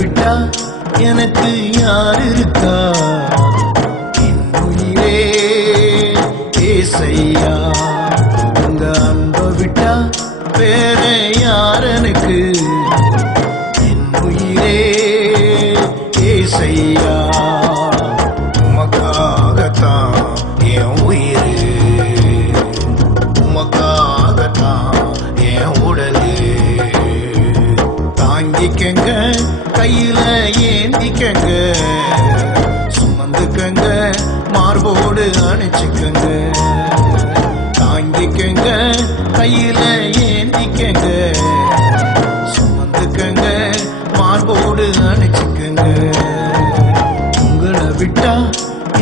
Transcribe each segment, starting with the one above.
விட்டா எனக்கு யார் இருக்கா? என் உயிரே ஏசையா, உங்க அன்பை விட்டா வேற யார் எனக்கு? என் உயிரே ஏசையா, உமக்காகத்தான் என் உயிரு, உமக்காகத்தான் என் உடலு. தாங்கிக்கங்க, கையில ஏந்திக்கங்க, சுமந்துக்கங்க, மார்போடு அணைச்சுக்கங்க. தாங்கிக்கங்க, கையில ஏந்திக்கங்க, சுமந்துக்கங்க, மார்போடு அணைச்சுக்கங்க. உங்களை விட்டா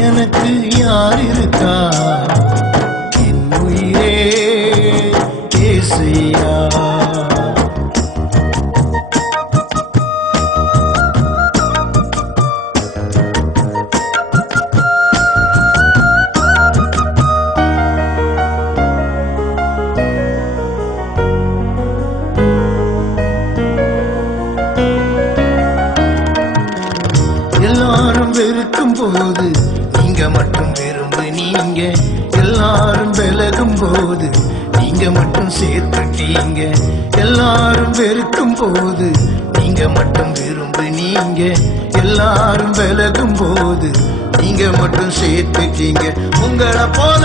எனக்கு யார் இருக்கா? என் உயிரே ஏசையா. எல்லாரும் வெறுக்கும் போது நீங்க மட்டும் விரும்புனீங்க. எல்லாரும் விலகும் போது நீங்க மட்டும் சேர்த்துட்டீங்க. எல்லாரும் வெறுக்கும் போது நீங்க மட்டும் விரும்புனீங்க. எல்லாரும் விலகும் போது நீங்க மட்டும் சேர்த்துட்டீங்க. உங்களை போல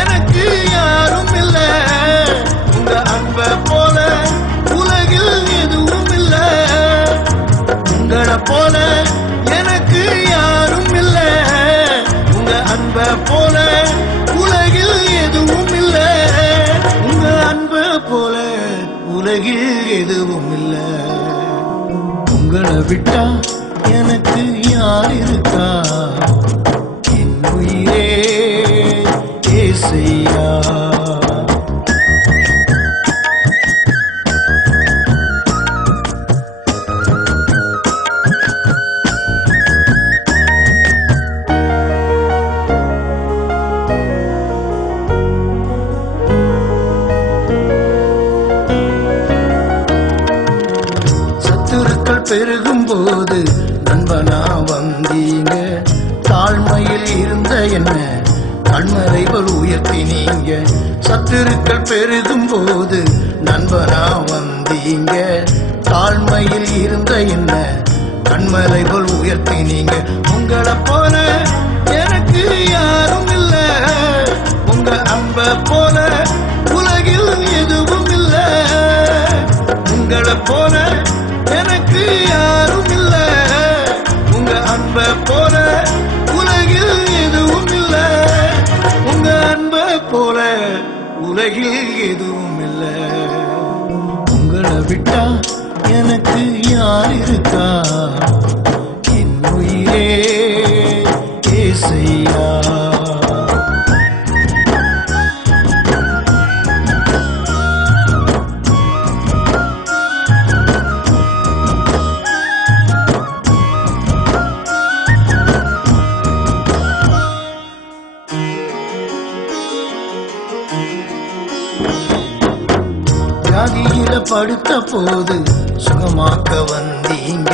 எனக்கு யாரும் இல்ல, உங்க அன்பை போல உலகில் எதுவும் இல்ல. உங்களை போல எனக்கு யாரும் இல்ல, உங்க அன்பை போல உலகில் எதுவும் இல்ல. உங்க அன்பை போல உலகில் எதுவும் இல்ல. உங்களை விட்டா எனக்கு யார் இருக்கா? என் உயிரே ஏசையா. பெருகும் போது நண்பனா வந்தீங்க. தாழ்மையில் இருந்த என்ன கண்மறைகள் உயர்த்தினீங்க. சத்துருக்கள் பெருகும் போது நண்பனா வந்தீங்க. தாழ்மையில் இருந்த என்ன கண்மறைகள் உயர்த்தினீங்க. உங்களை போல எனக்கு யாரும் இல்ல, உங்க அன்பை போல உலகில் எதுவும் இல்ல. உங்களை போல எனக்கு யாரும் இல்ல, உங்க அன்பை போல உலகில் எதுவும் இல்ல. உங்க அன்பை போல உலகில் எதுவும் இல்ல. உங்களை விட்டா எனக்கு யார் இருக்கா? என் உயிரே ஏசையா. வியாதியில படுத்த போது சுகமாக்க வந்தீங்க.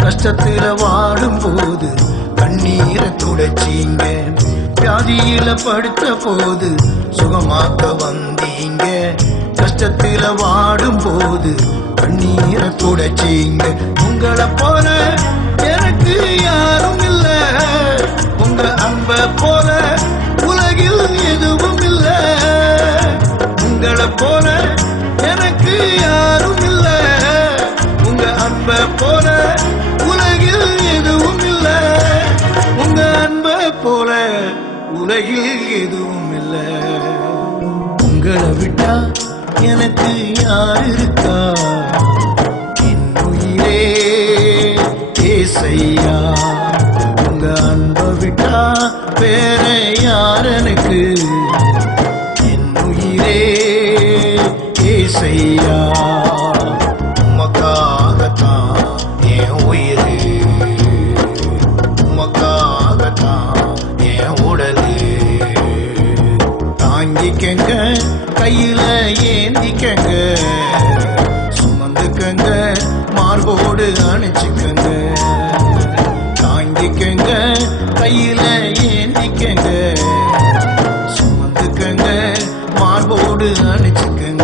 கஷ்டத்தில வாடும் போது கண்ணீரை துடைச்சீங்க. வியாதியில படுத்த போது சுகமாக்க வந்தீங்க. கஷ்டத்தில வாடும் போது கண்ணீரை துடைச்சீங்க. உங்களை போல எனக்கு யாரும் இல்ல, உங்க அன்பை போல உலகில் எதுவும் இல்ல. உங்களை போல எனக்கு யாரும் இல்ல, உங்க அன்பை போல உலகில் எதுவும் இல்ல. உங்க அன்பை போல உலகில் எதுவும் இல்ல. உங்களை விட்டா எனக்கு யார் இருக்கா? என் உயிரே ஏசையா, உங்க அன்பை விட்டா வேற யார் எனக்கு? என் உயிரே ஏசையா, உமக்காகத்தான் என் உயிரு, உமக்காகத்தான் என் உடலு. தாங்கிக்கங்க, கையில ஏந்திக்கங்க, சுமந்துக்கங்க, மார்பு மார்போடு அணைச்சுக்கங்க, தாங்கிக்கங்க, கையில ஏந்திக்கங்க, சுமந்துக்கங்க, மார்போடு அணைச்சுக்கங்க.